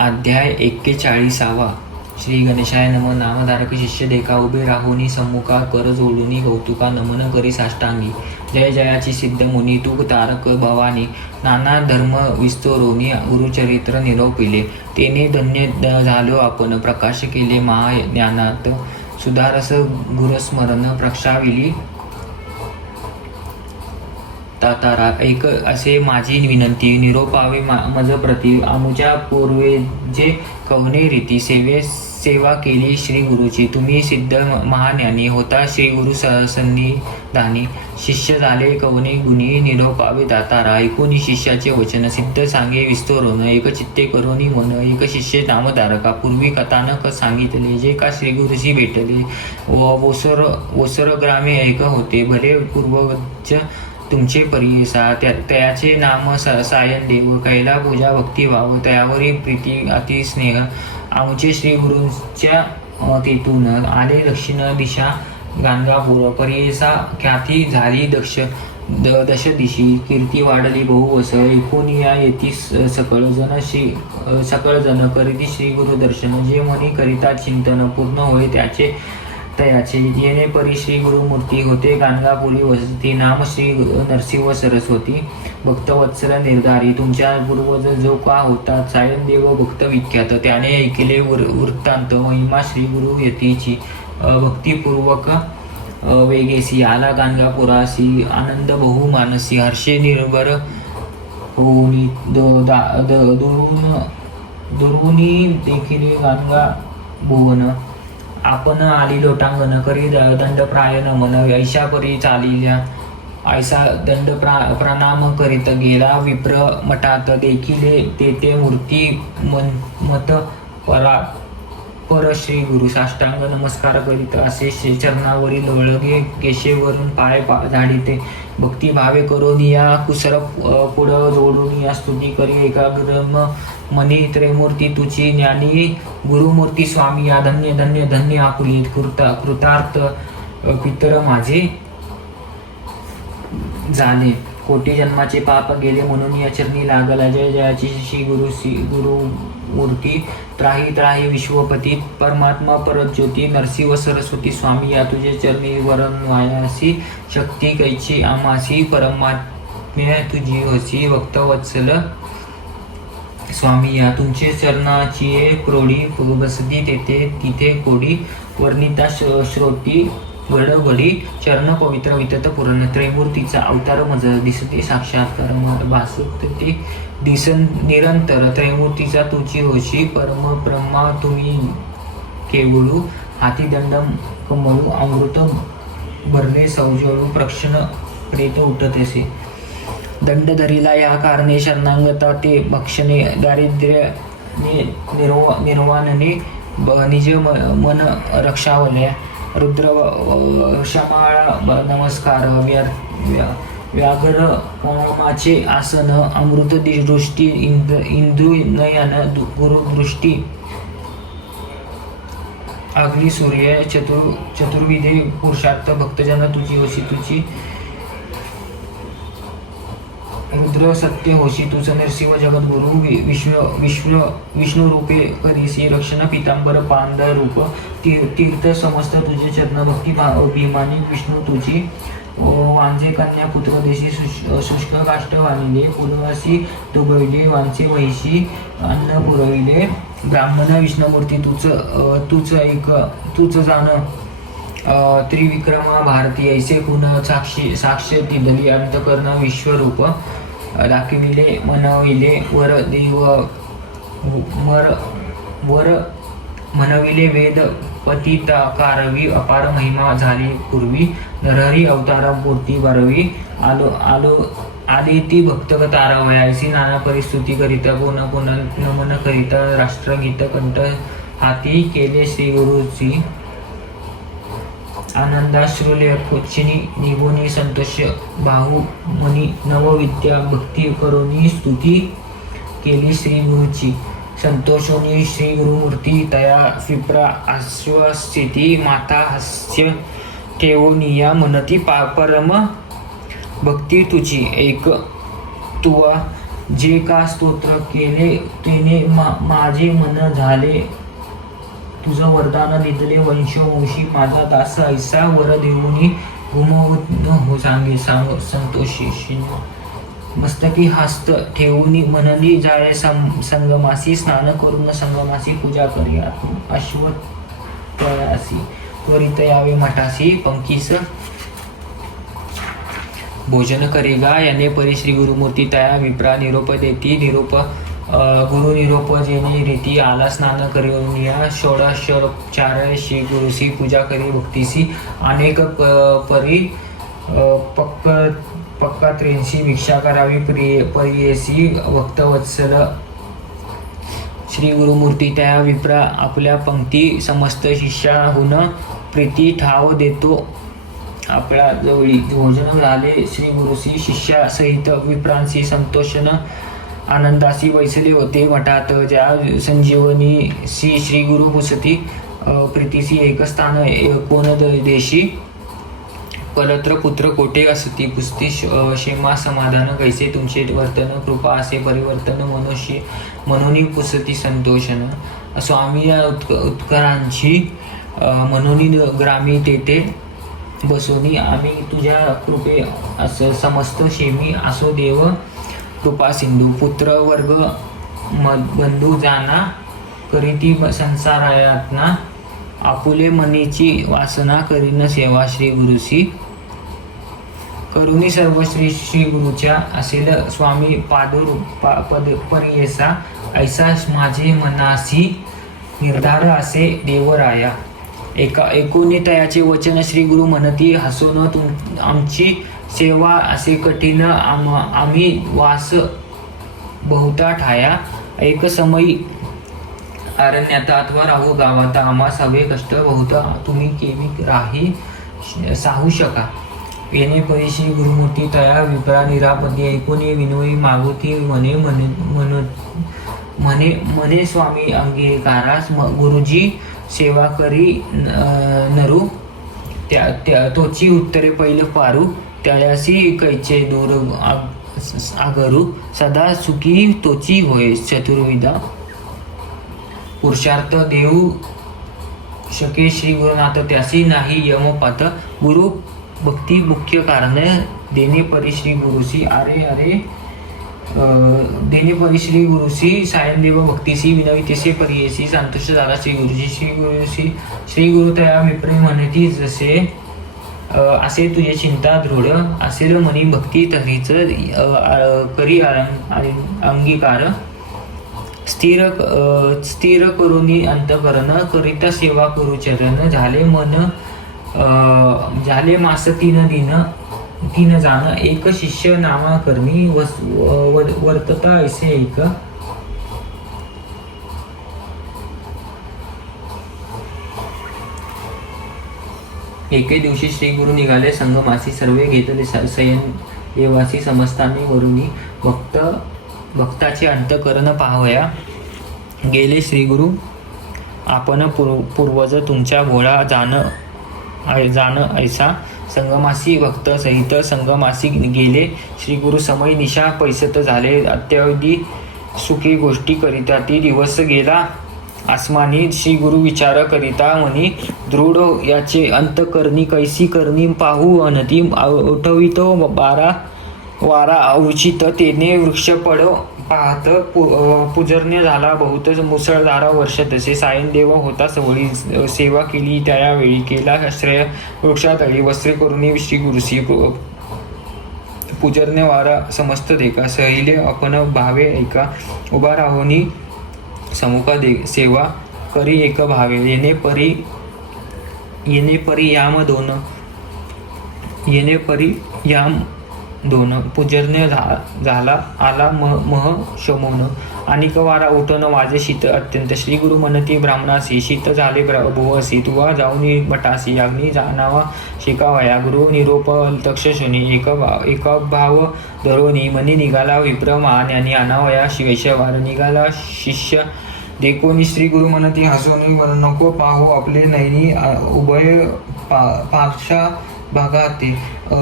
अध्याय 41. श्री गणेशाय नमः. नामधारक शिष्य देखा उभे राहुनी सम्मुखा कर जोडूनी कौतुका नमन करी साष्टांगी. जय जयाची सिद्ध मुनी तू तारक भवानी. नाना धर्म विस्तरोनी गुरुचरित्र निरोपिले. तेने धन्य झालो आपण प्रकाश केले महाज्ञानात. सुधारस गुरस्मरण प्रक्षाविली तातारा. एक असे माझी विनंती निरोपावे मज प्रती. आमुच्या पूर्वे जे कवने रीती सेवा केली श्री गुरुची. तुम्ही सिद्ध महाज्ञानी होता श्री गुरु सन्निधानी. शिष्य झाले कवने गुणी निरोपावे दातारा. ऐकून शिष्याचे वचन सिद्ध सांगे विस्तरून. एक चित्ते करोनी मन एक शिष्य नामधारका. पूर्वी कथानक सांगितले जे का श्री गुरुशी भेटले. ओसर ग्रामे ऐक होते भले पूर्वज तुमचे परियसा. त्याचे नाम सायन देव. कैला पूजा भक्तिभाव तयावरी प्रीती अति स्नेह. आमचे श्री गुरूंच्या तेथून आले दक्षिण दिशा गाणगापूर. परियसा ख्याती झाली दश दिशी. कीर्ती वाढली बहुवस. ऐकून या येती सकळ जन करीती श्री गुरु दर्शन. जे मनी करिता चिंतन पूर्ण होय तयाचे. येणे परी श्री गुरुमूर्ती होते गाणगापुरी वसती. नाम श्री नरसिंह सरस्वती. भक्तवत्सल निर्धारी. तुमच्या पूर्वज जो का होता सायनदेव भक्त विख्यात. त्याने ऐकले वृत्तांत महिमा श्री गुरु यतीची. भक्तिपूर्वक वेगेसी आला गाणगापुरासी. आनंद बहुमानसी हर्षे निर्भर होऊनी दुरुनी देखिले गाणगा भुवन. आपण आली लोटांगण करी दंडप्राय नमन. ऐशा परी चालिल्या ऐसा दंड प्रणाम करीत गेला विप्र मठात. देखिले तेथे मूर्ती मत पर श्री गुरु. साष्टांग नमस्कार करीत असे चरणावरील वळगे केशेवरून पाय झाडिते. भक्तिभावे करून या कुसर पुढं जोडून या स्तुती करी एकाग्रम मनी. त्रयमूर्ती तुझी ज्ञानी गुरुमूर्ती स्वामी. या धन्य धन्य धन्य आपुली कृतार्थ पितर माझे झाले. कोटी जन्माचे पाप गेले म्हणून या चरणी लागला. जय जयाची श्री गुरुमूर्ती. त्राही त्राही विश्वपती परमात्मा परज्योती. नरसिंह सरस्वती स्वामी. या तुझे चरणी वरनवायासी शक्ती कैची आमासी. परमात्म्य तुझी हसी भक्तवत्सल स्वामी. या तुमचे चरणाची क्रोडी बसती तिथे कोडी. वर्णिता श्रोती घडघडी. चरण पवित्र वितत पूर्ण. त्रैमूर्तीचा अवतार मज दिसते साक्षात्कार भासत ते दिसन निरंतर. त्रैमूर्तीचा तुझी होशी परम ब्रह्मा तुम्ही केवळू. हाती दंड कमळू अमृत भरले सौजळू. प्रक्षण प्रेत उठत असे. दंड धरिला या कारणे शरणांगता ते भक्षणे. दारिद्र्य निर्वाणने निज मन रक्षावल्या. रुद्र क्षमाळा नमस्कार. व्याघ्र माचे आसन. अमृत दृष्टी इंदू नयन गुरुदृष्टी. अग्नी सूर्य चतुर्विधे पुरुषार्थ. भक्तजन तुझी होशी तुझी. रुद्र सत्य होशी तुझ. नरसिंह जगद्गुरु. विष्णू रूपे करीसी रक्षण. पितांबर पांद रूप. तीर्थ समस्त तुझे चरण. भक्ती अभिमानी विष्णू तुझी. वांझे कन्या पुत्र देशी शुष्क काष्ट वाणिले. पुनवासी दुबळले वांचे महिषी अन्न पुरविले. ब्राह्मण विष्णुमूर्ती तुझ जाण. त्रिविक्रमा भारती ऐसे गुण साक्ष दिदली. अंतकर्ण विश्वरूप दाखविले मनविले. वर म्हणविले वेद पतिता कारवी. अपार महिमा झाली पूर्वी. नरहरी अवतार मूर्ती बारवी. आले ती भक्त तारावया. ऐसी नाना परिस्तुती करिता. पुन्हा नमन करिता. राष्ट्रगीत कंठ हाती केले श्री गुरुची. आनंदाश्रुले कोचिनी निगुणी संतोष बाहू मनी. नवविद्या भक्ती करोनी स्तुती केली श्री गुरुची. संतोषोनी श्री गुरुमूर्ती तया विप्रा आश्वस्थिती. माता हास्य ठेवोनिया मनती परम भक्ती तुझी. एक तुवा जे का स्तोत्र केले तेने माझे मन झाले, तुझं वरदान दिदले वंशवंशी, माझा दास ऐसा वर देऊनी घुमवत हो सांगे संतोषी. मस्तकी हस्त ठेवून मनली जाळे संगमासी, स्नान करून संगमासी पूजा करी अश्वत्थयासी, त्वरित यावे मठासी पंकीस भोजन करेगा. याने परी श्री गुरुमूर्ती तया विप्रा निरोप देती, गुरु निरोप जेणे रीती आला, स्नान करून या षोडशोपचार श्री गुरुसी पूजा करी भक्तीसी, अनेक परी पक्का त्रेंशी भिक्षा करावी परियेसी भक्तवत्सल. श्री गुरुमूर्ती त्या विप्रा आपल्या पंक्ती समस्त शिष्याहून प्रीती ठाव देतो. आपल्या जवळी भोजन झाले श्री गुरुसी शिष्यासहित विप्रांशी संतोषन आनंदासी वैसले होते मठात. ज्या संजीवनीसी श्री गुरु पुसती प्रीतीसी एक स्थान कोण देशी, परत्र पुत्र कोठे असती पुसती क्षेमा समाधान, कैसे तुमचे वर्तन कृपा असे परिवर्तन मनुष्य म्हणून पुसती संतोषन. स्वामी या उत्करांची म्हणून ग्रामी तेथे बसोनी, आम्ही तुझ्या कृपे असं समस्त क्षेमी असो देव कृपा सिंधू. पुत्र वर्ग बंधू जाना करीती संसारायातना, आपुले मनीची वासना करीन सेवा श्री गुरुसी. करुणी सर्व श्री गुरुच्या असेल स्वामी पद परियेसा, ऐसा माझे मनासी निर्धार असे देवराया. एकोणी तयाचे वचन श्री गुरु म्हणती, हसून आमची सेवा असे कठीण आम्ही वास बहुता ठाया. एक समयी अरण्यात अथवा राहू गावात, आम्हा सवे कष्ट बहुत तुम्ही केवी राही साहू शका. येणे परी श्री गुरुमूर्ती तया विप्रा निरापदे, ऐकोनी विनोई मागुती म्हणे स्वामी अंगीकारास. गुरुजी सेवा करी नरू, तोची उत्तरे पहिलं पारू, त्यायासी कैचे दूर आगरू, सदा सुखी तोची होय चतुर्विदा. पुरुषार्थ देऊ शके श्री गुरुनाथ, त्यासी नाही यमपात. गुरु भक्ती मुख्य कारण, देणे परी श्री गुरुसी अरे देणे परी श्री गुरुसी सायनदेव भक्तीसी, विनवितेसे परियेसी संतोष झाला श्री गुरुजी. श्री गुरु तया विप्रे म्हणती, जसे असे तुझे चिंता दृढ असेल मनी भक्ती तरीच करी अंगीकार. स्थिर करुनी अंतकरण, करिता सेवा करू चरण. झाले मास तीन जाण, एक शिष्य नामा करणी वर्तता ऐसे एक. एके दिवशी श्री गुरु निघाले संगमासी, सर्वे घेतले सयन देवासी. समस्तांनी वरुणी भक्ताचे अंतकरण पाहावया गेले श्री गुरु. आपण पूर्वज तुमच्या भोळा जाण ऐसा. संगमासी भक्त सहित संगमासी गेले श्री गुरु. समय निशा पैसत झाले, अत्यावधी सुखी गोष्टी करिता ती दिवस गेला आसमानी. श्री गुरु विचार करिता म्हणी, दृढ याचे अंतकरणी कैसी करणी पाहू अनती. उठवितो वारा उचित, तेने वृक्ष पड पाहत. पूजर्ण्य झाला बहुत मुसळधारा वर्ष तसे. सायनदेव होता सवळी, सेवा केली त्यावेळी केला श्रेय वृक्षातळी. वस्त्रे करुणी श्री गुरुसी, पूजर्ण्य वारा समस्त देखा. सहिले आपण भावे ऐका, उभा राहुनी समुखा सेवा करी एक भावे. येणे परी याम दोन, पूजर्ण्य झाला आला मह शमोन. अनिक वारा उठन वाजे शीत अत्यंत. श्री गुरु म्हणती ब्राह्मणासी, शीत झाले भोवसी. तुवा जाऊन मठासी, अग्नी जाणावा शिकावया. गुरु निरोप तक्षशनी, एक भाव धरोनी. मनी निघाला विप्रमान, आणि आणावया शिवेशवार. निघाला शिष्य देखोनी. श्री गुरु म्हणती हसोनी, नको पाहू आपले नैनी. उभय पार्शा भागाते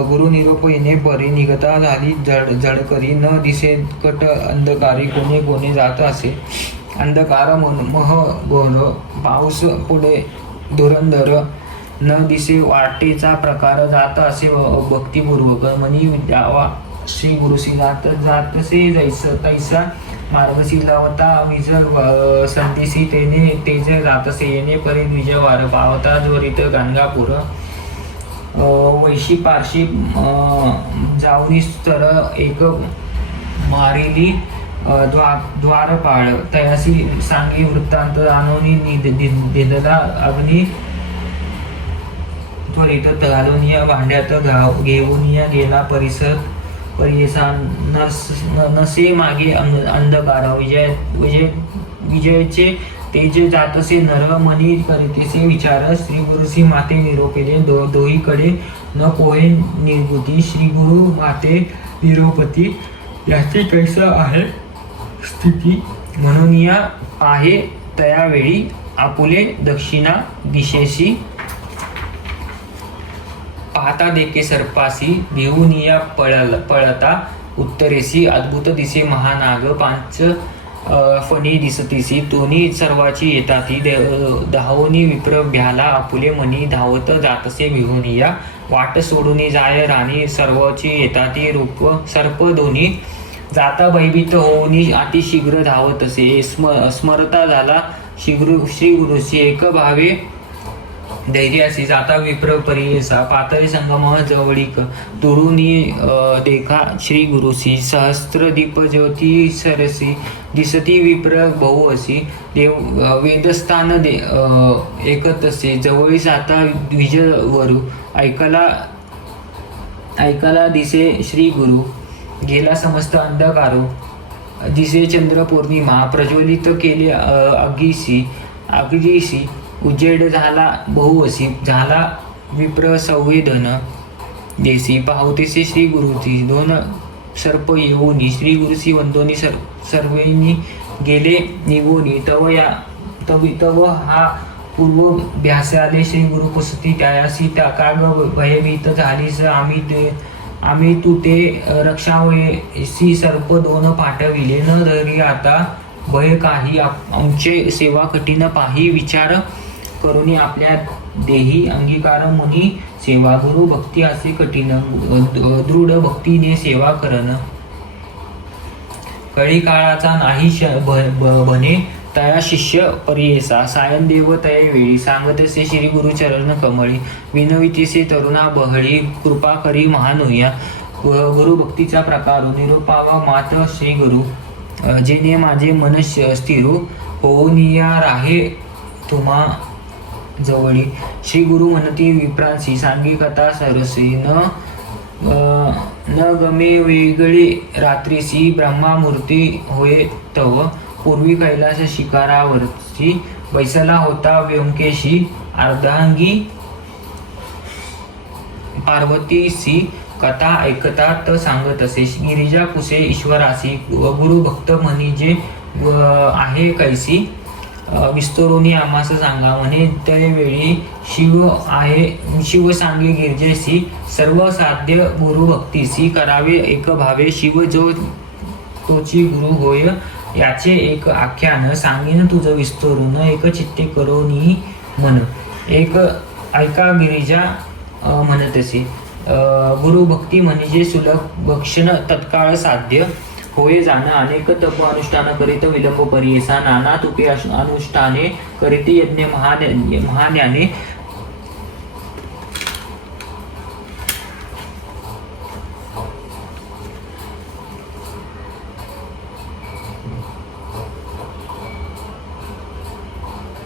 गुरु निरोप येणे बरे निघता झाली जडकरी न दिसे कट अंधकारी कोणे कोणे जात असे अंधकार मह घोर पाऊस पुढे धुरंधर न दिसे वाटेचा प्रकार जात असे भक्तिपूर्वक मनी द्यावा श्री गुरुसी जातसे तैसा मार्गसी लावता विज संतीसी तेने तेज जातसे येणे परी द्विज वार पावता ज्वरित गाणगापूर वैशी पारशी जाऊनी स्तर एक मारिली द्वारपाळ तयासी सांगी वृत्तांत आणोनी दिदला अग्नी त्वरित घालून भांड्यात घेऊन गेला परिसा नसे मागे अंधकार विजयचे तेज जातसे नर मनी करीतेसे विचार श्री गुरुसी माते निरोपेले दोहीकडे न पोहे निर्गुती श्री गुरु माते निरोपती याची कैसा आहे स्थिती म्हणून या आहे तयावेळी आपुले दक्षिणा दिशेशी पाहता देखे सर्पासी घेऊन या पळता उत्तरेसी अद्भुत दिसे महानाग पांच फणी दिसतीसी दोन्ही सर्वाची येताती धावोनी विप्र भ्याला आपुले मनी धावत जातसे घेऊन या वाट सोडून जाय राणी सर्वाची येताती रूप सर्प दोन्ही जाता भयभीत होऊनी अतिशीघ्र धावतसे स्मरता झाला श्री गुरुशी एक भावे धैर्यासी जाता विप्र परियसा पातळी संगम जवळीक दुरुनी देखा श्री गुरुसी सहस्त्र दीप ज्योती सरसी दिसती विप्र बहु असी देव वेदस्थान एकतसे जवळी जाता द्विजवरू ऐकला दिसे श्री गुरु गेला समस्त अंधकारो दिसे चंद्र पौर्णिमा प्रज्वलित केले अग्नीशी उजेड झाला बहुअसी झाला विप्र संवेदन देसी पाहतेसे श्री गुरुची दोन सर्प येऊनी श्री गुरुसी वंदोनी सर्वेनी गेले निघोनी तव हा पूर्वभ्यासाले श्री गुरु पुसती त्यायासी काग भयभीत झालीस आम्ही तुटे रक्षावयसी सर्प दोन पाठविले न धरी आता भय काही आमचे सेवा कठीण पाही विचार करुणी आपल्या देही अंगीकार मुनी सेवा गुरु भक्ती असे कठीण दृढ भक्तीने सेवा करण कळी काळाचा नाही बने तया शिष्य परियेसा सायन देव तय वेळी सांगतसे श्री गुरु चरण कमळी विनवितीसे तरुणा बहळी कृपा करी महानुया गुरु भक्तीचा प्रकार निरूपावा मात श्री गुरु जेने माझे मन स्थिरू होऊनिया राहे तुम्हा जवळी श्री गुरु म्हणती विप्रांसी सांगी कथा सरसी न गमे वेगळी रात्रीसी ब्रह्मामूर्ती होय तव पूर्वी कैलास शिकारावरची बैसला होता व्यंकेशी अर्धांगी पार्वतीसी कथा ऐकतात सांगत असे गिरिजा कुसे ईश्वरासी गुरु भक्त म्हणजे आहे कैसी विस्तरोनी आम्हास सांगा म्हणे त्यावेळी शिव सांगे गिरजेसी सर्व साध्य गुरु भक्तीसी करावे एक भावे शिव जो तोची गुरु होय याचे एक आख्यान सांगेन तुझं विस्तरून एक चित्ते करोनी मन एक ऐका गिरिजा म्हणतसे गुरु भक्ती म्हणजे सुलभ भक्षण तत्काळ साध्य होय जाणं अनेक तप अनुष्ठान करीत विलंब परियेसा नाना तुपे अनुष्ठाने करीत यज्ञ महान्याने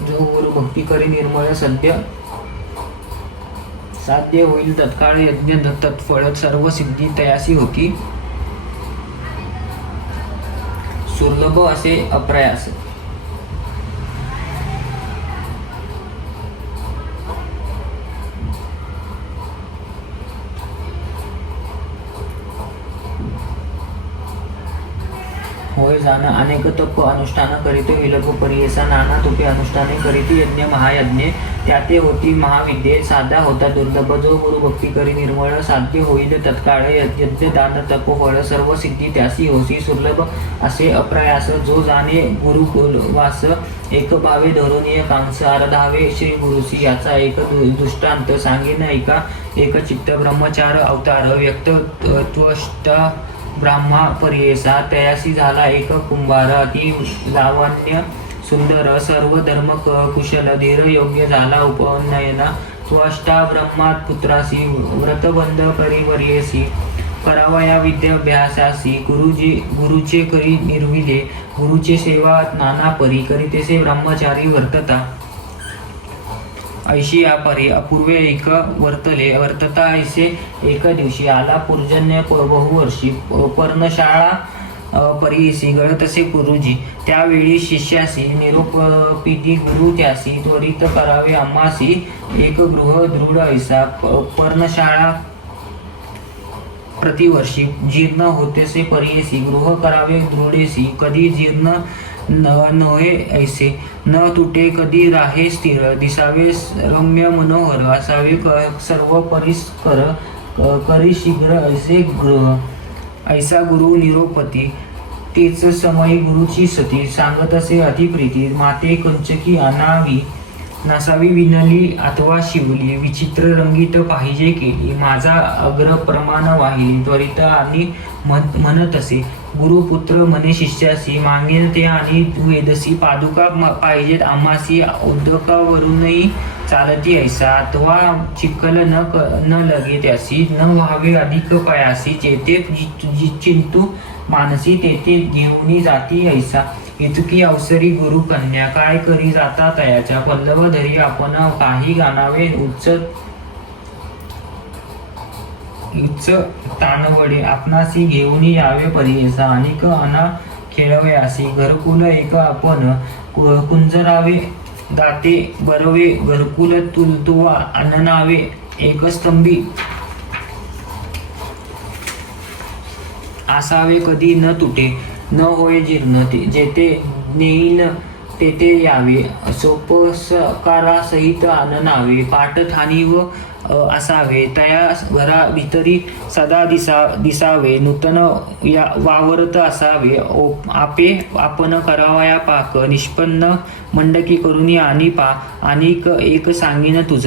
जो गुरु भक्ती करी निर्मळ साध्य होईल तत्काळ यज्ञ तत्फळ सर्व सिद्धी तयासी होती सुलभ असे अप्रयास होय जाण अनेक तप अनुष्ठान करीत विलप परियेसा नाना तुपे अनुष्ठाने करीती यज्ञ महायज्ञ त्याते होती महाविद्ये साधा होता दुर्लभ जो गुरु भक्ती करी निर्मळ साध्य होईल तत्काळ यज्ञ दान तप फळ सर्व सिद्धी त्यासी होसी सुलभ असे अप्रयास जो जाणे गुरुकुलवास एक भावे धोरणीय कांस आराधावे श्री गुरुसी याचा एक दृष्टांत सांगेन ऐका एक चित्त ब्रह्मचार अवतार व्यक्त त्वष्टा ब्राह्मा परियेसा तयासी झाला एक कुंभार अति लावण्य सुंदर सर्व धर्म कुशल धीर योग्य झाला उपनयना त्वष्टा ब्रह्मात पुत्रासी व्रतबंध परिवर्येसी करावया विद्याभ्यासासी गुरुचे करी निर्विले गुरुचे सेवा नाना परी करीतेसे ब्रह्मचारी वर्तता ऐशी परी अपूर्वे एक वर्तता ऐसे एक दिवशी आला पूर्जन्य बहुवर्षी पर्णशाळा परियसी गळतसे गुरुजी त्यावेळी शिष्यासी निरोपिती गुरु त्यासी त्वरित करावे आम्हासी एक गृह दृढ ऐसा पर्णशाळा प्रतिवर्षी जीर्ण होतेसे परियसी गृह करावे दृढेसी कधी जीर्ण नव्हे ऐसे न तुटे कधी राहे स्थिर दिसावे रम्य मनोहर असावे सर्व परिस्कर करी शीघ्र ऐसे गृह ऐसा गुरु निरोपती तेच समयी गुरुची सती सांगत असे अतिप्रीती माते कंचकी आणावी नसावी विनली अथवा शिवली विचित्र रंगीत पाहिजे केली माझा अग्र प्रमाण वाहिली त्वरित आणि म्हणत असे गुरुपुत्र म्हणे शिष्यासी मागेल ते आणि वेदसी पादुका पाहिजेत आम्हासी उदकावरूनही चालती ऐसा अथवा चिखल न लगे त्यासी न व्हावे अधिक पयासी जेथे चिंतू मानसी तेथे घेऊनी जाती ऐसा इतकी अवसरी गुरु कन्या काय करी जाता तयाच्या पल्लव धरी आपण काही गाणावे उच्च तानवडे आपणासी घेऊन यावे परियेसा अनेक अना खेळवयासी घरकुल एक आपण कुंजरावे दाते बरवे घरकुल तुलतुवा अननावे एकस्तंभी असावे कधी न तुटे न होय जीर्ण जेथे नेईल तेथे यावे सोपस्कारासहित आननावे पाठथानी व असावे तया घरा भितरी सदा दिसावे नूतन वावरत असावे आपे आपण करावया पाक निष्पन्न मंडकी करून आणि आणिक एक सांगीन तुझ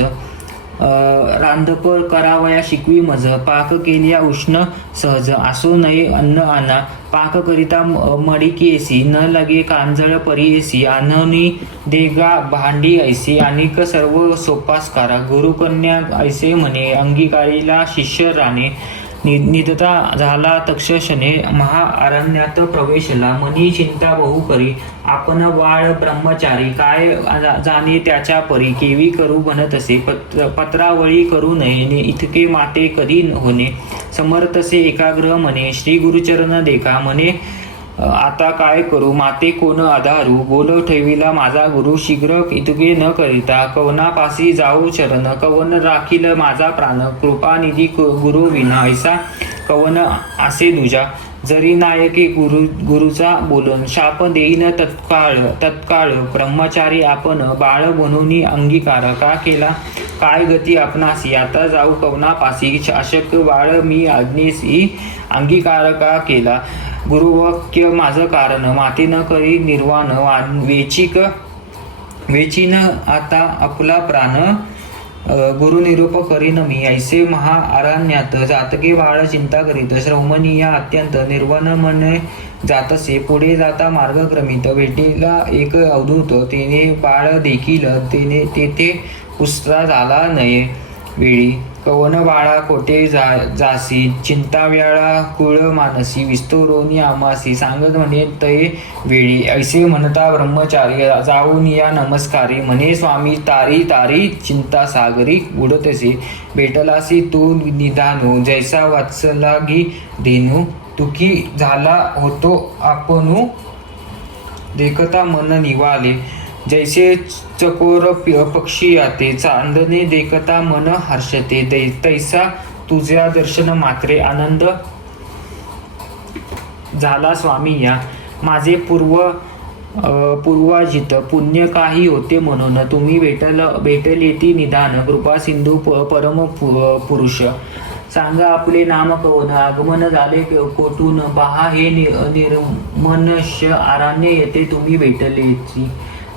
रांधप करावया शिकवी मज पाक केल्या उष्ण सहज असो नये अन्न आणा पाक करिता मडिकेसी न लगे कांजळ परियेसी आणनी देगा भांडी ऐसी अनेक सर्व सोपास्कारा गुरुकन्या ऐसे म्हणे अंगीकारीला शिष्य राणे निदता झाला तक्षशने महाअरण्यात प्रवेशला मनी चिंता बहु करी आपण बाळ ब्रह्मचारी काय जाणे त्याच्या परी केवी करू म्हणत असे पत्रावळी करू नये इतके माते कधी होणे समर्थसे एकाग्र म्हणे श्री गुरुचरण देखा म्हणे आता काय करू माते कोण आधारू बोल ठेविला माझा गुरु शीघ्र इतके न करिता कवनापासी जाऊ चरण कवन राखील माझा प्राण कृपानिधी गुरु विना ऐसा कवन असे दुजा जरी नायके गुरुचा बोलून शाप देईन तत्काळ ब्रह्मचारी आपण बाळ म्हणून अंगीकार का केला काय गती आपणासी आता जाऊ कवनापासी शासक बाळ मी आज्ञेसी अंगीकार का केला गुरुवाक्य माझं कारण माते न करी निर्वाण वेचीन आता आपला प्राण गुरु निरूप करीन मी ऐसे महाअरण्यात जातके बाळ चिंता करीत श्रवणीय अत्यंत निर्वाण मने जातसे पुढे जाता मार्गक्रमित भेटीला एक अवधूत तेने बाळ देखील तेथे पुसला झाला नये वेळी कवन बाळा कोठे जासी चिंता व्याळा कुळ मानसी विस्तोरोनी आमासी सांगत म्हणे तये वेळी ऐसे म्हणता ब्रह्मचारी जाऊन या नमस्कारी म्हणे स्वामी तारी चिंता सागरी उडतसे भेटलासी तू निधानो जैसा वात्सलागी धेनू तुकी झाला होतो आपणू देखता मन निवाले जैसे चकोर पक्षी याते चांदणे देखता मन हर्षते तैसा तुझ्या दर्शन मात्रे आनंद झाला स्वामी या माझे पूर्वाजित पुण्य काही होते म्हणून तुम्ही भेटल येती निदान कृपा सिंधू परम पुरुष. सांगा आपले नाम कवन आगमन झाले कोठून पहा हे निर्मनुष्य आरण्य येते तुम्ही भेटलेची.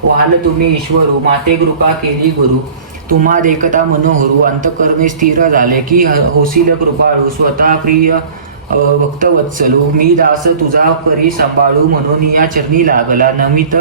व्हाल तुम्ही ईश्वरू माते कृपा केली गुरु. तुम्हा देखता मनोहरू अंतकरणे स्थिर झाले की होसील कृपाळू. स्वतः प्रिय भक्तवत्सलू मी दास तुझा करी सांभाळू. म्हणून या चरणी लागला नमित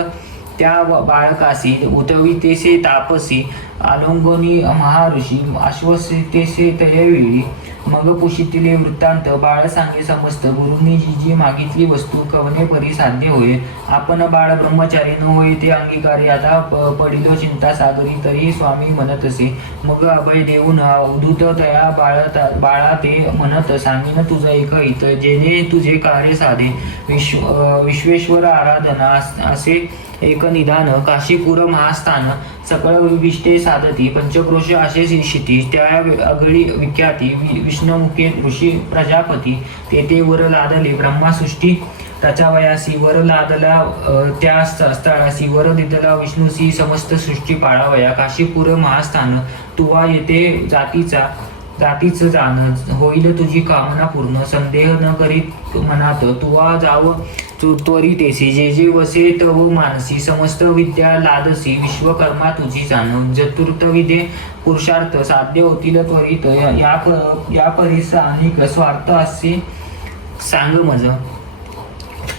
त्या बाळकासी. उतवितेसे तापसी आलोंगनी महाऋषी आश्वसितेसे तयवेळी. मग पुशितिले वृत्तांत बाळ सांगे समस्त. गुरुंनी जी जी मागितली वस्तू कवने परी साध्य होय. आपण बाळ ब्रह्मचारी न होय ते अंगीकारी. आता पडिलो चिंता सागरी तरी स्वामी म्हणत असे. मग अभय देऊन उद्धूत तया बाळा ते म्हणत सांगीन तुझं एक हित जेणे तुझे कार्य साधे. विश्वेश्वर आराधना असे एक निदान काशीपुर महास्थान. सकळ विष्टे साधती पंचक्रोश असे शिती. त्या अगळी विख्याती विष्णुमुखे ऋषी प्रजापती. तेथे वर लादले ब्रह्मासृष्टी रचावयासी. वर लादला त्या स्थळासी. वर दिदला विष्णूसी समस्त सृष्टी पाळावया. काशीपुर महास्थान तुवा येथे जातीच जाण. होईल तुझी कामना पूर्ण. संदेह न करीत मनात तुवा जाव त्वरितेसी. जे जे वसे तव मानसी. समस्त विद्या लादसी. विश्वकर्मा तुझी जाण. चतुर्थ विधे पुरुषार्थ साध्य होतील त्वरित. या परीस अनेक स्वार्थ असे सांग मज.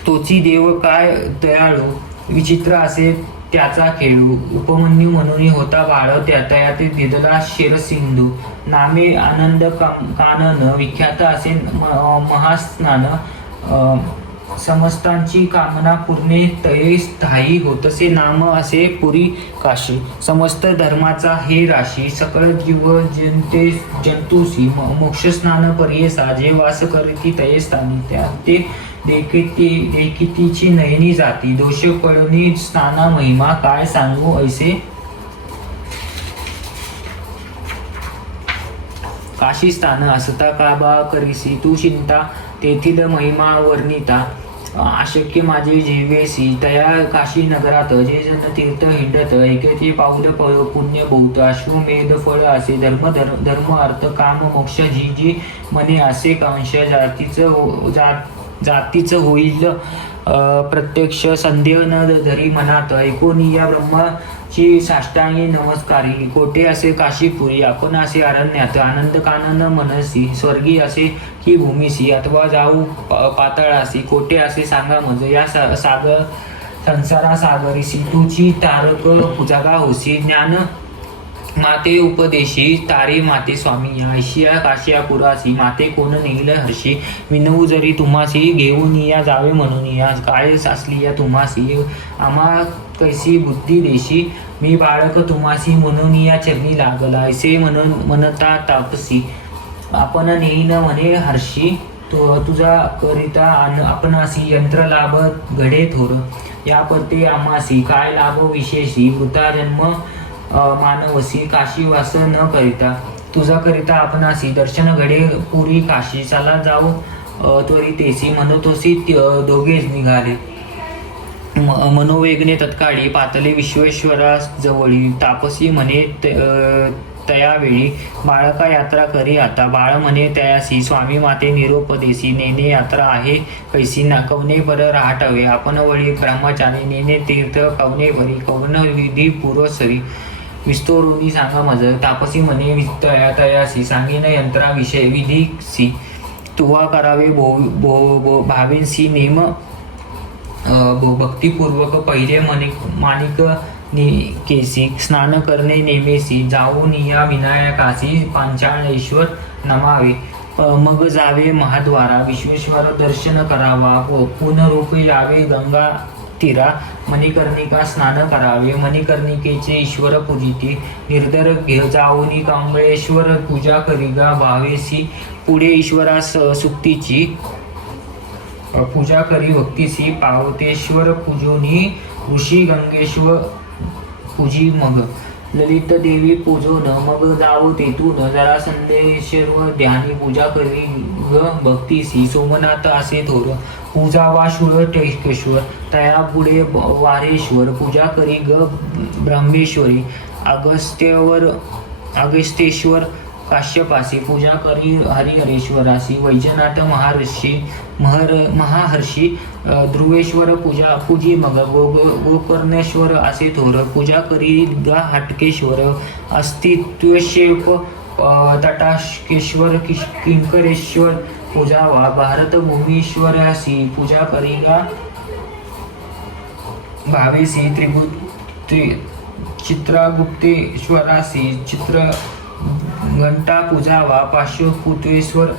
तोची देव काय दयाळू विचित्र असे त्याचा खेळू. उपमन्यू म्हणून होता बाळ तया ते दिदला शिरसिंधू. नामे आनंद कानन विख्यात असे महास्नान. समस्तांची कामना पूर्णे तये स्थायी होतसे नाम असे पुरी काशी. समस्त धर्माचा हे राशी. सकळ जीव जंतुसी मोक्षस्नान पर्येसा. जे वास करीती तये स्थानी. त्या ते देखितीची नयनी जाती. दोष पडणी स्नाना महिमा काय सांगू ऐसे. काशी स्थान असता का बा करीसी तू चिंता. तेथील महिमा वर्णिता अशक्य माझे जीवेसी. तया काशी नगरात जे जन तीर्थ हिंडत. ऐकते पाऊल पुण्य बहुत. अश्वमेध फळ असे धर्म अर्थ काम मोक्ष जी जी मने असे कांश. जातीच होईल प्रत्यक्ष. संदेह न धरी मनात. ऐकून या ब्रह्माची साष्टांगी नमस्कारी. कोठे असे काशीपुरी आपण असे अरण्यात. आनंद कानन मनसी. स्वर्गी असे की भूमीसी. अथवा जाऊ पातळासी. कोठे असे सांगा मज. या संसारा सागरीसी. तुची तारक जागा होसी. ज्ञान माते उपदेशी. तारे माते स्वामी. या ऐशिया काशिया पुरासी. माते कोण नेईल हर्षी. विनवू जरी तुम्हासी. घेऊन या जावे म्हणून या. काय सासली या तुम्हासी. आम्हा कैसी बुद्धी देशी. मी बाळक तुम्हासी म्हणून या चरणी लागला. ऐसे म्हणता तापसी. आपण नेईन म्हणे हर्षी. तुझा करिता आपणासी. यंत्र लाभ घडे थोर. या पते आम्हासी. काय लाभ विशेषी. वृता जन्म मानवसी. काशीवास न करिता. तुझा करिता आपणासी. दर्शन घडे पुरी काशी. चला जाऊ त्वरितेसी. म्हणतोसी दोघेच निघाले. मनोवेगने तत्काळी पातले विश्वेश्वरा जवळी. तापसी म्हणे तयावेळी. बाळका यात्रा करी आता. बाळ म्हणे तयासी. स्वामी माते निरोपदेसी. नेने यात्रा आहे कैसी. ना कवने बर राहटावे. आपण वळी ब्रह्मचारी. नेने तीर्थ कवने भरी. कवन विधी पूर्वसरी. विस्तोरुनी सांगा मज. तापसी म्हणे तयासी. सांगेन यंत्रा विषय विधीसी. तुवा करावे भावेंसी नेम. भक्तिपूर्वक पहिले माणिक केसी. स्नान करणे नेमेसी. जाऊन या विनायकासी. पांचाळेश्वर नमावे. मग जावे महाद्वारा. विश्वेश्वर दर्शन करावा. पुनरूप यावे गंगा तीरा. मणिकर्णिका स्नान करावे. मणिकर्णिकेचे ईश्वर पूजिते. निर्धर जाऊनी कांबळेश्वर पूजा करिगा भावेसी. पुढे ईश्वरास सुक्तीची पूजा करी भक्तीसी. पावतेश्वर पूजोनी ऋषी गंगेश्वर पूजी मग. ललित देवी पूजोन मग जावो तेथून. जरा संदेश्वर ध्यानी पूजा करी भक्तीसी. सोमनाथ असे थोर पूजावा शूळटेकेश्वर तया पुढे वारेश्वर पूजा करी ग ब्रह्मेश्वरी अगस्तेश्वर काश्यपासी पूजा करी हरिहरेश्वरासी वैजनाथ महाहर्षी ध्रुवेश्वर पूजी मग गोकर्णेश्वर असे थोर पूजा करी गा हाटकेश्वर अस्तित्वशेप तटाकेश्वर किंकरेश्वर पूजावा भारतभूमीश्वरासी पूजा करी गा भावेसी चित्रगुप्तेश्वरासी घंटा पूजावा पाशुपुतेश्वर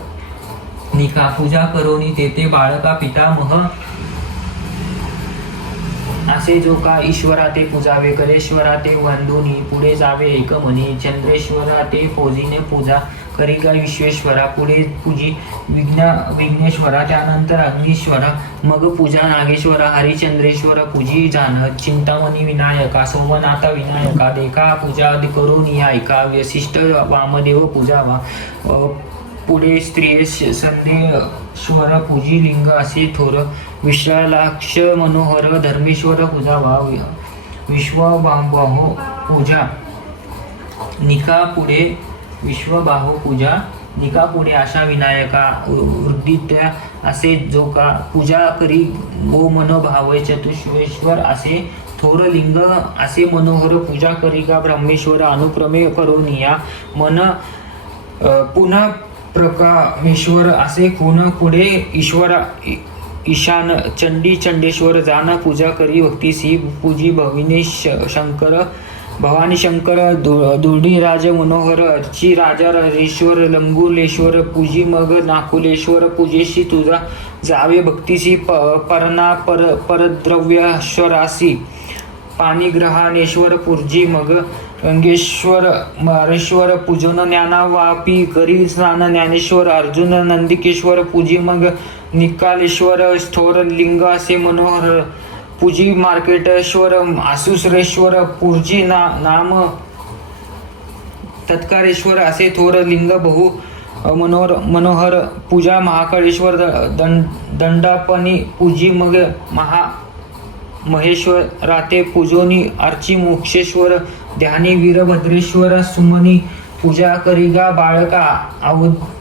निका पूजा करोनी तेथे बाळका पितामह असे जो का ईश्वरा ते पूजावे करेश्वरा ते वंदुनी पुढे जावे एकमनी चंद्रेश्वरा ते पोजीने पूजा करिका विश्वेश्वरा पुढे पूजी विघ्नेश्वरा त्यानंतर अग्नीश्वरा मग पूजा नागेश्वरा हरिचंद्रेश्वर पूजी जाण चिंतामणी विनायका सोमनाथा विनायका देखा पूजा करून या ऐका वशिष्ठ वामदेव पूजावा पुढे स्त्रियेश संदेश्वर पूजी लिंग असे थोर विशालाक्ष मनोहर धर्मेश्वर पूजावा विश्वबाहो पूजा निका पुढे विश्वबाहो पूजा निका पुढे आशा विनायका वृद्धित्या असे जो का पूजा करी गो मनोभाव चतुश्वेश्वर असे थोर लिंग असे मनोहर पूजा करी का ब्रह्मेश्वर अनुप्रमे करोनिया मन पुन्हा प्रकामेश्वर असे कोण पुढे ईश्वरा ईशान चंडी चंडेश्वर जाना पूजा करी भक्तीसी पूजी भवानी शंकर दुर्डीराज मनोहर अर्ची राजा राजेश्वर लंगुलेश्वर पूजी मग नाकुलेश्वर पूजेशी तुझा जावे भक्तीसी परना परद्रव्यश्वरासी पाणिग्रहानेश्वर पूजी मग गंगेश्वर मारेश्वर पूजन ज्ञानावापी करी स्नान ज्ञानेश्वर अर्जुन नंदिकेश्वर पूजी मग निकालेश्वर स्थोर लिंग असे मनोहर पूजी मार्केटेश्वर आसुसरेश्वर पूजी नाम तत्कारेश्वर असे थोर लिंग बहु मनोहर पूजा महाकाळेश्वर दंडापनी पूजी मग महेश्वर राते पूजोनी अर्ची मोक्षेश्वर ध्यानी वीरभद्रेश्वर सुमनी पूजा करिगा बाळका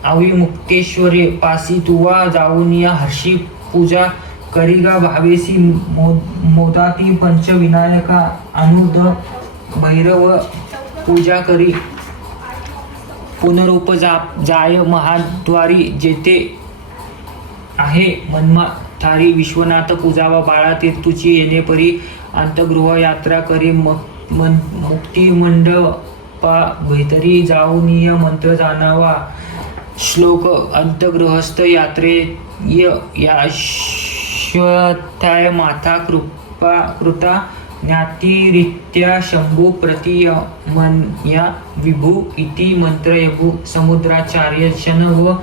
आविमुक्तेश्वरी पासी तुवा जाऊनिया हर्षी पूजा करिगा भावेसी मोदाती पंचविनायका अनुद भैरव पूजा करी पुनरूप जाय महाद्वारी जेथे आहे मन्मथारी विश्वनाथ पूजावा बाळा तीर्थुची येणे परी अंतगृह यात्रा करी मुक्ती मंडपा भीतरी जाऊनिय मंत्र जाणावा श्लोक अंतगृहस्थ यात्रे याश्वत्याय माता कृता ज्ञातिरित्या शंभू प्रतियमन्या विभू इति मंत्र यभू समुद्राचार्य शन व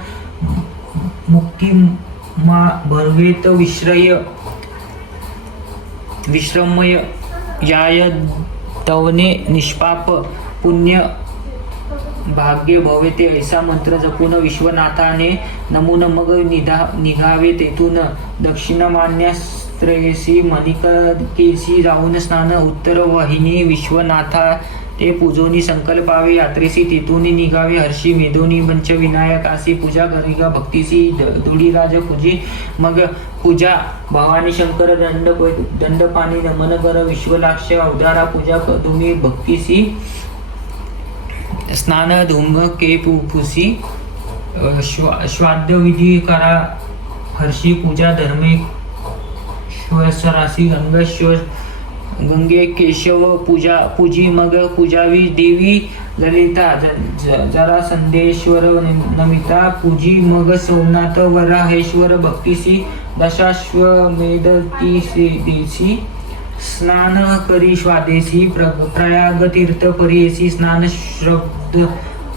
मुक्ती मा भरवेत विश्रमय याय तवने निष्पाप पुण्य भाग्य भवेते ऐसा मंत्र जपून विश्वनाथाने नमून मग निघावे तेथून दक्षिणमान्यास्त्रयसी मणिकेसी जाऊन स्नान उत्तर वाहिनी विश्वनाथा ते पूजोनी संकल्पावे यात्रेसी तेथून निघावे हर्षी मेदोनी पंच विनायकासी पूजा करिगा भक्तीसी दुडीराज पूजी मग पूजा भवानी शंकर दंडपाणी नमन कर विश्वलाक्ष अवतारा पूजा तुम्ही भक्तीसी स्नान धुंग के पुसी श्वाद्य विधी करा हर्षी पूजा धर्मेश्वरासी गंगे केशव पूजा पूजी मग पूजावी देवी ललिता जरा संदेश्वर नमिता पूजी मग सोमनाथ वराहेश्वर भक्तीसी दशाश्वमेधतीसी स्नान करी स्वादेशी प्रयाग तीर्थ परियेसी स्नान श्रद्ध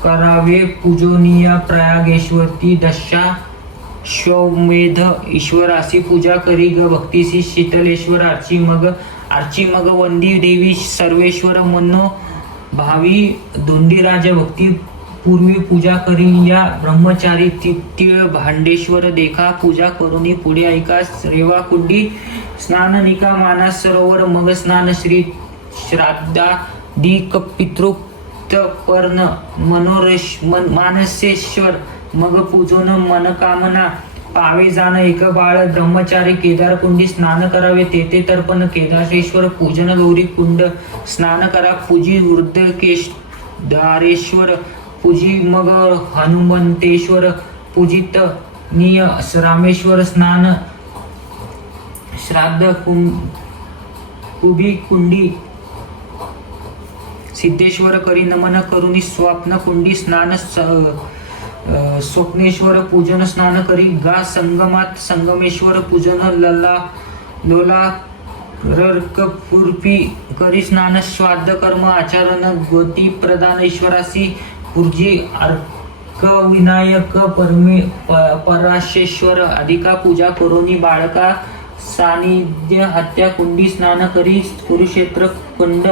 करावे पूजनीय प्रयागेश्वरती दशाश्वमेध ईश्वरासी पूजा करी ग भक्तीसी शीतलेश्वर आरची मग वंदी देवी सर्वेश्वर मनो भावी दोंडीराज भक्ती पूर्वी पूजा करी या ब्रह्मचारी तिळ भांडेश्वर देखा पूजा करुनी पुढे ऐका रेवा कुंडी स्नान निका मानस सरोवर मग स्नान श्री श्राद्धादिक पितृक्त पर्ण मानसेश्वर मग पूजन मनकामना पावे जाण एक बाळ ब्रह्मचारी केदार कुंडी स्नान करावे तेथे तर्पण केदारेश्वर पूजन गौरी कुंड स्नान करा पूजी वृद्धकेश दारेश्वर पूजी मग हनुमंतेश्वर पूजित निय रामेश्वर स्नान श्राद्ध कुबी कुंडी सिद्धेश्वर करी नमन करुनी स्वप्न कुंडी स्नान स्वप्नेश्वर पूजन स्नान करी गा संगमात संगमेश्वर पूजन लोला रर्कपूर्पी करी स्नान श्राद्ध कर्म आचरण गती प्रदान ईश्वरासी पूर्जी अर्क विनायक पराशेश्वर अधिका पूजा करोनी बाळका सानिध्य हत्या कुंडी स्नान करी कुरुक्षेत्र कुंड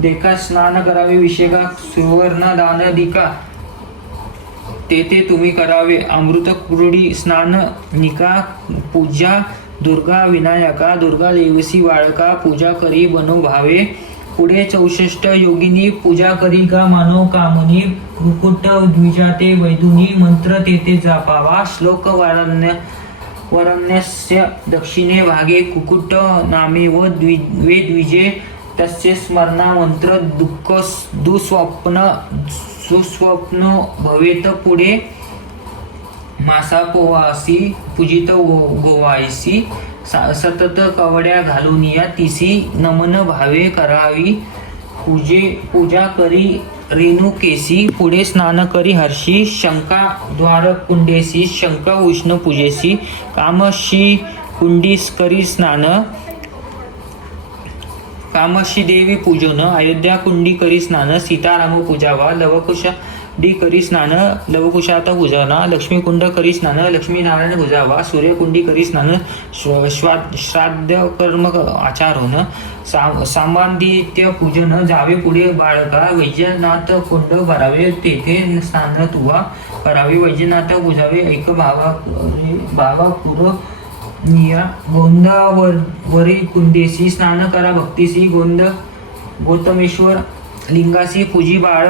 देखा स्नान करावे विषेका सुवर्ण दान अधिका तेथे तुम्ही करावे अमृत कुरडी स्नान निका पूजा दुर्गा विनायका दुर्गा देवसी बाळका पूजा करी बनो भावे पुढे 64 योगिनी पूजा करी का मानव कामनी कुकुट द्विजाते वैदुनी मंत्र तेथे जापावा श्लोक वरण्यस्य दक्षिणे भागे कुकुट नामे व द्विजे तस्य स्मरणा मंत्र दुःख दुस्वप्न सुस्वप्न भवेत पुढे मासापोवासी पूजित गोवायसी सतत कवड्या घालून या तिसी नमन भावे करावी पूजा करी रेणुकेसी पुढे स्नान करी हर्षी शंका द्वार कुंडेसी शंक उष्ण पूजेसी कामशी कुंडीस करी स्नान कामशी देवी पूजन अयोध्या कुंडी करी स्नान सीताराम पूजावा लवकुश डी करी स्नान लवकुशात पूजना लक्ष्मी कुंड करी स्नान लक्ष्मी नारायण पूजावा सूर्यकुंडी करी स्नान श्राद्ध कर्म आचरण संबंधित पूजन जावे पुढे बाळका वैजनाथ कुंड भरावे तेथे स्नान तुवा करावे वैजनाथ पूजावे ऐक भावा पुर निया गोंदावरी कुंडेसी स्नान करा भक्तीसी गौतमेश्वर लिंगासी पूजी बाळ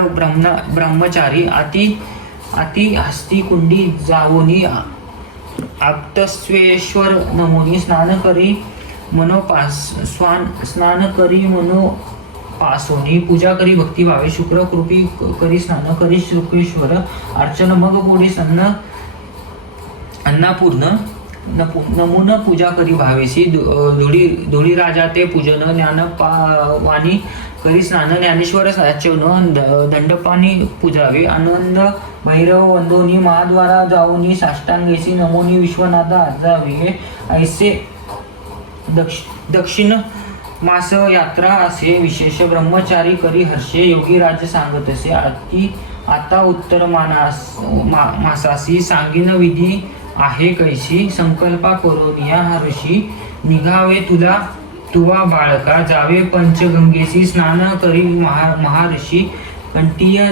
ब्रह्मचारी अति हस्ती कुंडी जावोनी आप्तस्वेश्वर नमोनी स्नान करी स्नान करी पासोनी पूजा करी भक्ती भावे शुक्र कृपी करी स्नान करी शुक्रेश्वर अर्चन मग पुढे सन्न अन्नापूर्ण नमून पूजा करी भावेसी धुळी राजा ते पूजन ज्ञान वाणी करी स्नान ज्ञानेश्वर साचवन दंडपाणी पूजावे आनंद भैरव वंदोनी महाद्वारा जाऊनी साष्टांगेसी नमोनी विश्वनाथ जावे ऐसे दक्षिण मास यात्रा असे विशेष ब्रह्मचारी करी हर्षे योगी राज सांगत असे आता उत्तर मासासी सांगिन विधी आहे कैसी संकल्पा करोनिया हर्षी निघावे तुवा बाळका जावे पंचगंगेसी स्नान करी महाऋषी कंटीय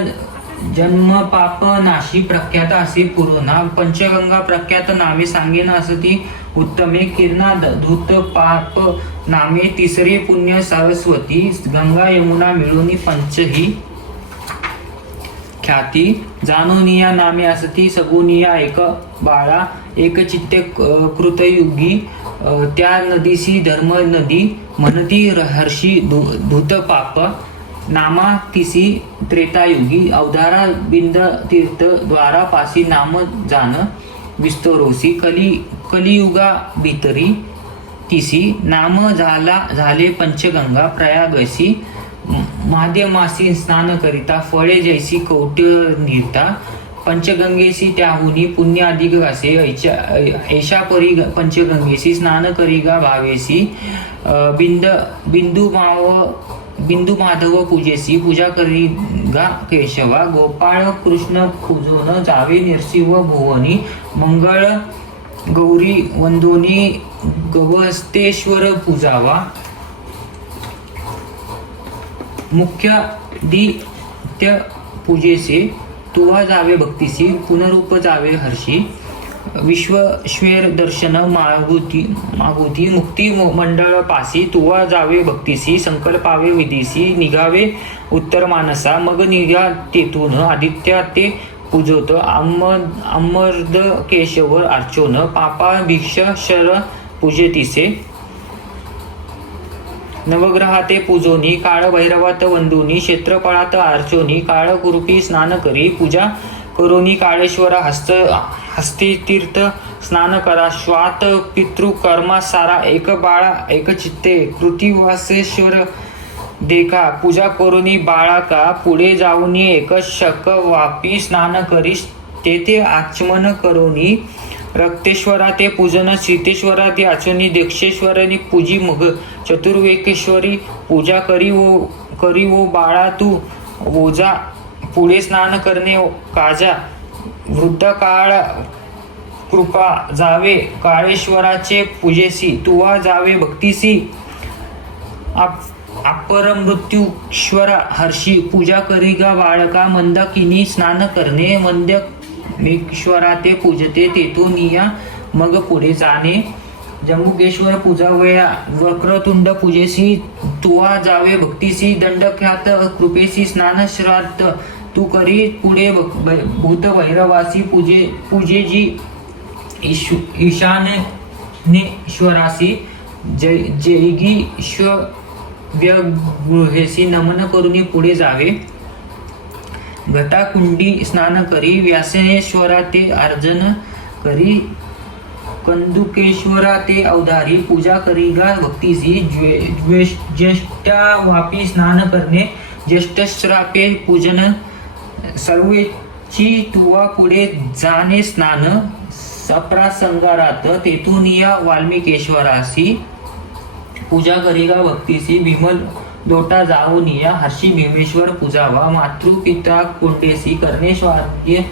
जन्म पाप नाशी प्रख्यात असे पुरोना पंचगंगा प्रख्यात नामे सांगेन असती उत्तमे किरणा धूत पाप नामे तिसरे पुण्य सरस्वती गंगा यमुना मिळून पंचही ख्याती जाणोनिया नामे असती सगुनिया एक बाळा एक चित्ते कृतयुगी त्या नदीसी धर्म नदी म्हणती हर्षी धूत पाप नामा तिसी त्रेतायुगी अवधारा बिंद तीर्थ द्वारा पासी नाम जान विस्तरोसी कलियुगा भीतरी तिसी नाम झाले पंचगंगा प्रयागसी माध्यमासी स्नान करिता फळे जैसी कौट निर्ता पंचगंगेसी त्याहुनी पुण्य अधिक असे ऐशा परी पंचगंगेसी स्नान करिगा भावेसी बिंदू माधव पूजेसी पूजा करिगा केशवा गोपाळ कृष्ण पूजन जावे नरसिंह भुवनी मंगळ गौरी वंदोनी गवस्तेश्वर पूजावा मुख्य दित्य पूजेसे तुवा जावे भक्तीसी पुनरूप जावे हर्षी विश्वेश्वर दर्शन मागुती मुक्ती मंडळ पासी तुवा जावे भक्तीसी संकल्पावे विधीसी निघावे उत्तर मानसा मग निघा तेथून आदित्या ते पूजोत अमर्द केशवर अर्चोन पापा भिक्ष शर पूजेतिसे नवग्रहाते पूजोनी काळ भैरवात वंदुनी क्षेत्रफळात अर्चोनी काळ कुरुपी स्नान करी पूजा करोनी काळेश्वर हस्ती तीर्थ स्नान करा श्वात पितृकर्मा सारा एक बाळा एक चित्ते कृतिवासेश्वर देखा पूजा करोनी बाळाका पुढे जाऊनी एक शक वापी स्नान करी तेथे आचमन करोनी रक्तेश्वरा ते पूजन सीतेश्वरा ते आचनी दक्षेश्वरानी पूजी मग चतुर्वेकेश्वरी पूजा करी वो बाळा तू ओजा पुढे स्नान करणे काजा वृद्ध काळ कृपा जावे काळेश्वराचे पूजेसी तुवा जावे भक्तीसी अपरमृत्यूश्वरा हर्षी पूजा करी गा बाळका मंदाकिनी स्नान करणे मंद्यमेश्वरा ते पूजते तेथून या मग पुढे जाणे जम्बुकेश्वर पूजावया वक्रतुंड पूजेसी तुवा जावे भक्तीसी दंडख्यात कृपेसी स्नान श्राद्ध तू करी पुढे भूत भैरवासी पूजेजी ईशानेश्वरासी जैगीश्वगृहेसी नमन करून पुढे जावे घटाकुंडी स्नान करी व्यासनेश्वरा ते अर्जन करी कंदुकेश्वरा ते अवधारी पूजा करी गा भक्तीसी ज्येष्ठा वापी स्नान करणे ज्येष्ठश्रापे पूजन सर्वेची तुवा पुढे जाणे स्नान सप्रासंगारात तेथून या वाल्मिकेश्वरासी पूजा करीगा भक्तीसी भीमल लोटा जाऊन या हर्षी भीमेश्वर पूजावा मातृपिता कोंडेसी करणे स्वाद्य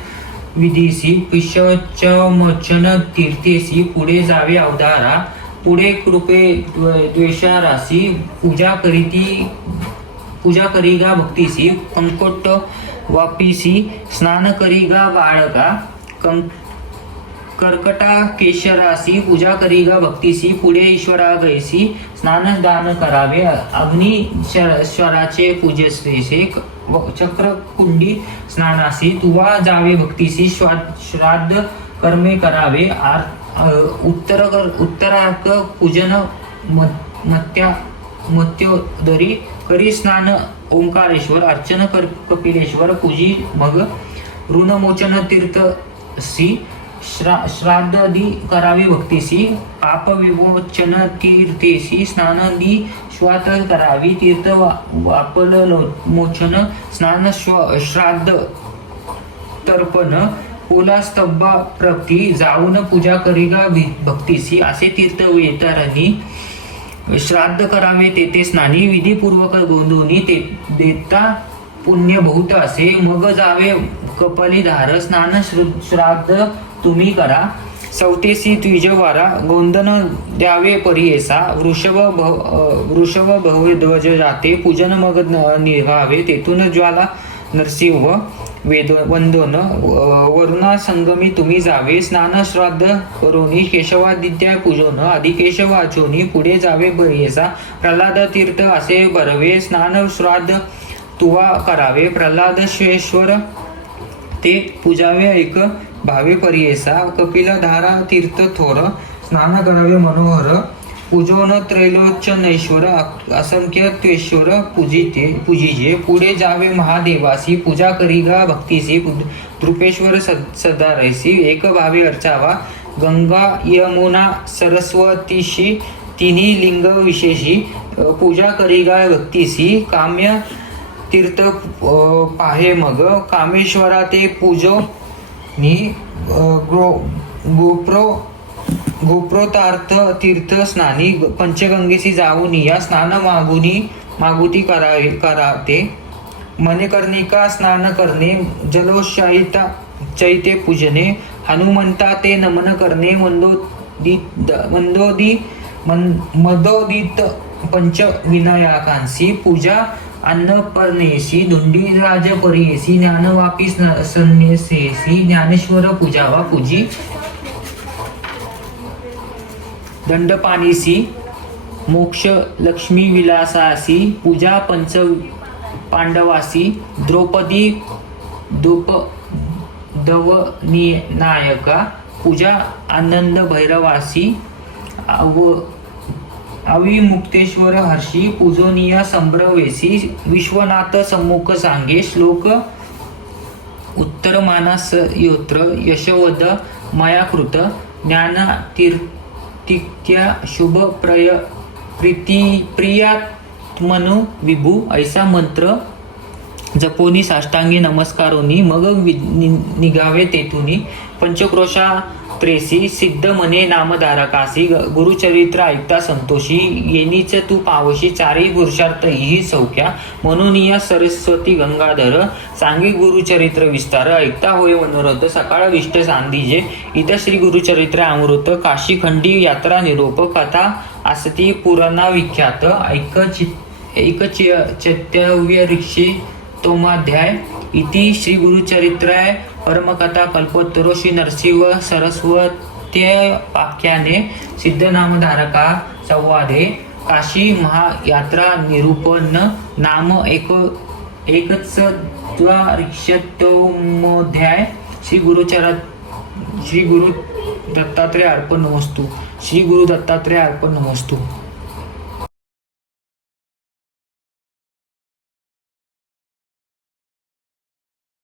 विधीसी पिशचमोचन तीर्थेसी पुढे जावे अवधारा पुढे कृपे द्वेषारासी पूजा करीगा भक्तीसी कंकोट वापीसी स्नान करीगा बाळका कर्कटा केशरासी पूजा करीगा भक्तीसी पुढे ईश्वरा गैसी स्नान दान करावे अग्निश्वराचे पूजेसे चक्रकुंडी स्नानासी तुवा जावे भक्तीसी श्राद्ध कर्मे करावे उत्तरार्क पूजन मत्योदरी करी स्नान ओंकारेश्वर अर्चन कपिलेश्वर पूजी मग ऋणमोचन तीर्थसी श्राद्धादी करावे भक्तीसी पाप विमोचन तीर्थेसी स्नानादी श्वात करावी तीर्थ वापल मोचन स्नान श्राद्ध तर्पण ओला स्तंभा प्रती जाऊन पूजा करीगा भक्तीसी असे तीर्थ वेतारणी श्राद्ध करावे तेथे स्नानी विधीपूर्वक गोंधोनी ते देता पुण्य बहुत असे मग जावे कपाली धार स्नान श्राद्ध तुम्ही करा चौथेसी द्विजवारा गोंदन द्यावे परियेसा वृषभ भवे ध्वज जाते पूजन मग निघावे तेथून ज्वाला नरसिंह वंदन वरुणा संगमी तुम्ही जावे स्नान श्राद्ध करोनी केशवादित्या पूजन आधी केशव वाचोनी पुढे जावे परियेसा प्रल्हाद तीर्थ असे बरवे स्नान श्राद्ध तुवा करावे प्रल्हादेश्वर ते पूजावे एक भावे परियेसा कपिल धारा तीर्थ थोर स्नान करावे मनोहर पूजोन त्रैलोचनेश्वर असंख्य त्वेश्वर पूजिजे पुढे जावे महादेवासी पूजा करीगा भक्तीसी द्रुपेश्वर सदारैसी एक भावे अर्चावा गंगा यमुना सरस्वतीशी तिन्ही लिंग विशेषी पूजा करीगा भक्तीसी काम्य तीर्थ पाहे मग कामेश्वरा ते पूजो नि गोप्रोतार्थ तीर्थ स्नानी पंचगंगेसी जाऊन या स्नान मागुती कराते मणिकर्णिका स्नान करणे जलोशाहिता चैते पूजने हनुमंता ते नमन करणे मदोदित पंचविनायकांसी पूजा अन्नपर्णेसी धुंडीराज परियेसी ज्ञानवापी संन्यासेसी ज्ञानेश्वर पूजावा पूजी दंडपाणीसी मोक्ष लक्ष्मी विलासासी पूजा पंच पांडवासी द्रौपदी नायका पूजा आनंद भैरवासी अविमुक्तेश्वर हर्षी पूजनीय संभ्रवेसी विश्वनाथ सम्मुख सांगे श्लोक उत्तर मानस योत्र यशवद मयाकृत ज्ञान तीर्थिक्या शुभ प्रियात्मनु विभू ऐसा मंत्र जपोनी साष्टांगी नमस्कारोनी मग निघावे तेथुनी पंचक्रोशा त्रेसी सिद्ध मने नामधारकासी गुरुचरित्र ऐकता संतोषी येनीच तू पावशी चारी पुरुषार्थ ही सौख्या म्हणून या सरस्वती गंगाधर सांगी गुरुचरित्र विस्तार ऐकता होय मनोरथ सकाळ विष्ट सांदीजे इथं श्री गुरुचरित्र अमृत काशीखंडी यात्रा निरोप कथा आसती पुराणा विख्यात ऐक चैत्यव्य ऋषी तोमाध्याय इति श्री गुरुचरित्राय परमकथा कल्पोत्तरो श्री नरसिंह सरस्वत्याख्याने सिद्धनामधारका संवादे काशी महायात्रा निरूपण नाम एकच द्वारिशतमोध्याय श्री गुरु दत्तात्रय अर्पण नमस्तु श्री गुरु दत्तात्रय अर्पण नमस्तु।